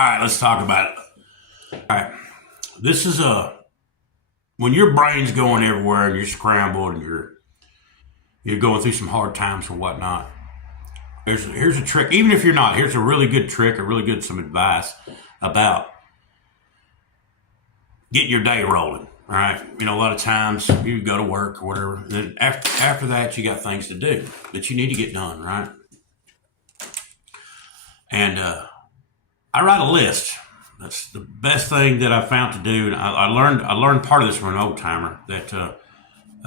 All right, let's talk about it. All right, this is when your brain's going everywhere and you're scrambled and you're going through some hard times or whatnot. Here's a trick. Even if you're not, here's a really good trick, a really good some advice about getting your day rolling. All right, a lot of times you go to work or whatever. Then after that, you got things to do that you need to get done, right? And I write a list. That's the best thing that I found to do. And I learned part of this from an old timer that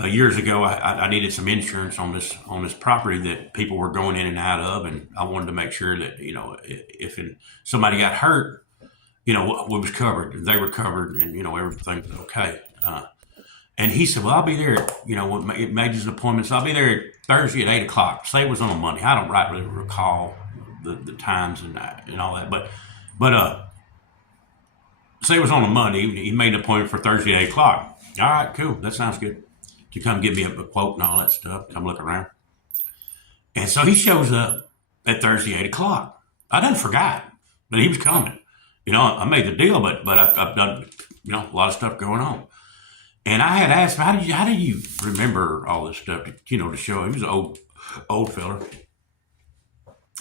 years ago I needed some insurance on this property that people were going in and out of, and I wanted to make sure that if somebody got hurt, what was covered, they were covered, and everything was okay. And he said, "Well, I'll be there. It made his appointments. I'll be there Thursday at 8 o'clock. Say it was on a Monday. I don't really recall the times and all that, but say it was on a Monday. He made an appointment for Thursday at 8 o'clock. All right, cool. That sounds good. To come give me a quote and all that stuff. Come look around. And so he shows up at Thursday 8 o'clock. I done forgot that he was coming. I made the deal, but I've done a lot of stuff going on. And I had asked him, how do you remember all this stuff? To show him. He was an old fella.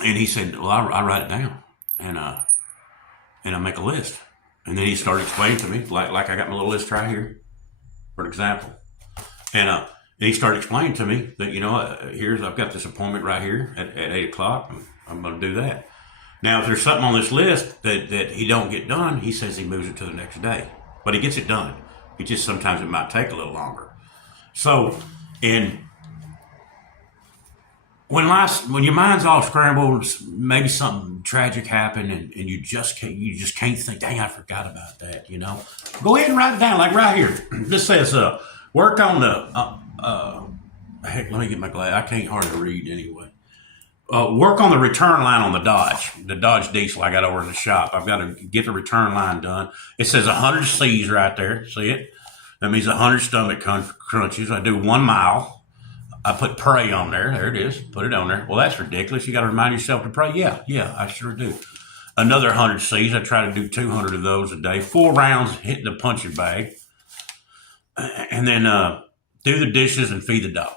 And he said, "Well, I write it down, and I make a list." And then he started explaining to me, like I got my little list right here, for an example. And he started explaining to me that, I've got this appointment right here at 8 o'clock. I'm going to do that. Now, if there's something on this list that he don't get done, he says he moves it to the next day. But he gets it done. It just sometimes it might take a little longer. So, and when your mind's all scrambled, maybe something tragic happened, and you just can't think, dang, I forgot about that. Go ahead and write it down, like right here. This says, work on heck, let me get my glass. I can't hardly read anyway. Work on the return line on the Dodge Diesel I got over in the shop. I've got to get the return line done. It says 100 C's right there. See it? That means 100 stomach crunches. I do 1 mile. I put pray on there. There it is. Put it on there. Well, that's ridiculous. You got to remind yourself to pray. Yeah, I sure do. Another 100 C's. I try to do 200 of those a day. 4 rounds hitting the punching bag. And then do the dishes and feed the dog.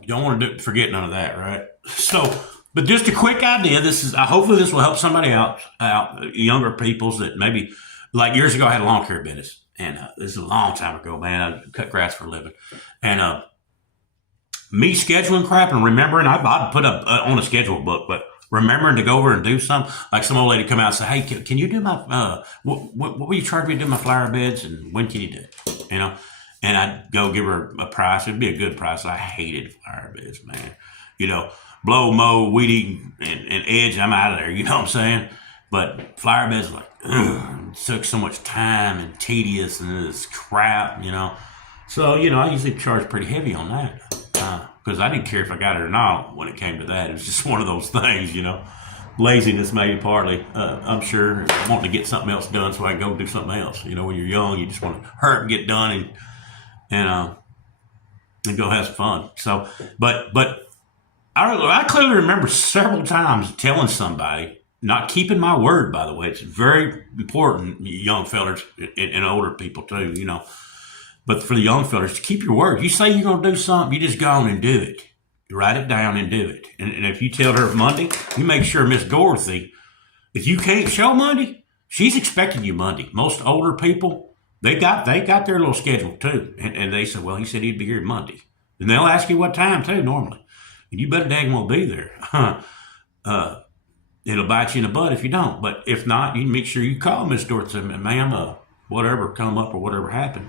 You don't want to forget none of that, right? So, but just a quick idea. Hopefully this will help somebody out, younger peoples that maybe, like years ago, I had a lawn care business. And this is a long time ago, man. I cut grass for a living. And me scheduling crap and remembering, I'd put up on a schedule book, but remembering to go over and do something, like some old lady come out and say, "Hey, can you do my, what will you charge me to do my flower beds, and when can you do it?" And I'd go give her a price. It'd be a good price. I hated flower beds, man. Blow, mow, weed eat, and edge, I'm out of there. You know what I'm saying? But flower beds, like, it took so much time and tedious and this crap, So, I usually charge pretty heavy on that. Because I didn't care if I got it or not when it came to that. It was just one of those things, Laziness maybe partly. I'm sure wanting to get something else done so I can go do something else. When you're young, you just want to hurt and get done and go have some fun. So, but I clearly remember several times telling somebody, not keeping my word, by the way. It's very important, young fellas and older people too, But for the young fellas, to keep your word. You say you're going to do something, you just go on and do it. You write it down and do it. And if you tell her Monday, you make sure Miss Dorothy, if you can't show Monday, she's expecting you Monday. Most older people, they got their little schedule too. And they said, well, he said he'd be here Monday. And they'll ask you what time too, normally. And you better dang well be there. It'll bite you in the butt if you don't. But if not, you make sure you call Miss Dorothy and say, "Ma'am, whatever come up or whatever happened.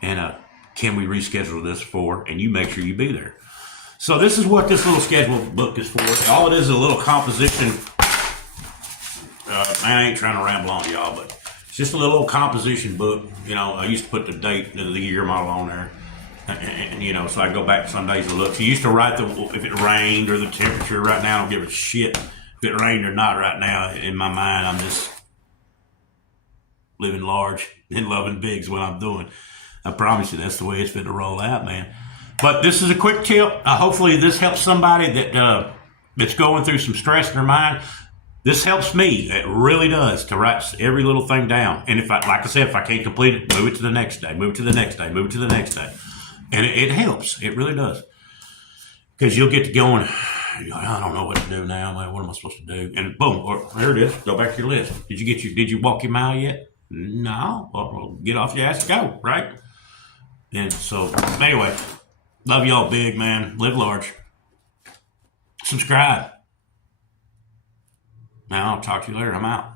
And can we reschedule this for?" And you make sure you be there. So this is what this little schedule book is for. All it is a little composition. I ain't trying to ramble on y'all, but it's just a little composition book. I used to put the date, the year model on there. And so I go back some days and look. So you used to write if it rained or the temperature. Right now, I don't give a shit if it rained or not right now. In my mind, I'm just living large and loving big is what I'm doing. I promise you that's the way it's going to roll out, man. But this is a quick tip. Hopefully this helps somebody that's going through some stress in their mind. This helps me. It really does to write every little thing down. And if I, like I said, if I can't complete it, move it to the next day, move it to the next day, move it to the next day. And it helps. It really does. Because you'll get to going, you're like, I don't know what to do now. Man, what am I supposed to do? And boom, there it is. Go back to your list. Did you walk your mile yet? No. Well, get off your ass and go, right? And so, anyway, love y'all big, man. Live large. Subscribe. Now, I'll talk to you later. I'm out.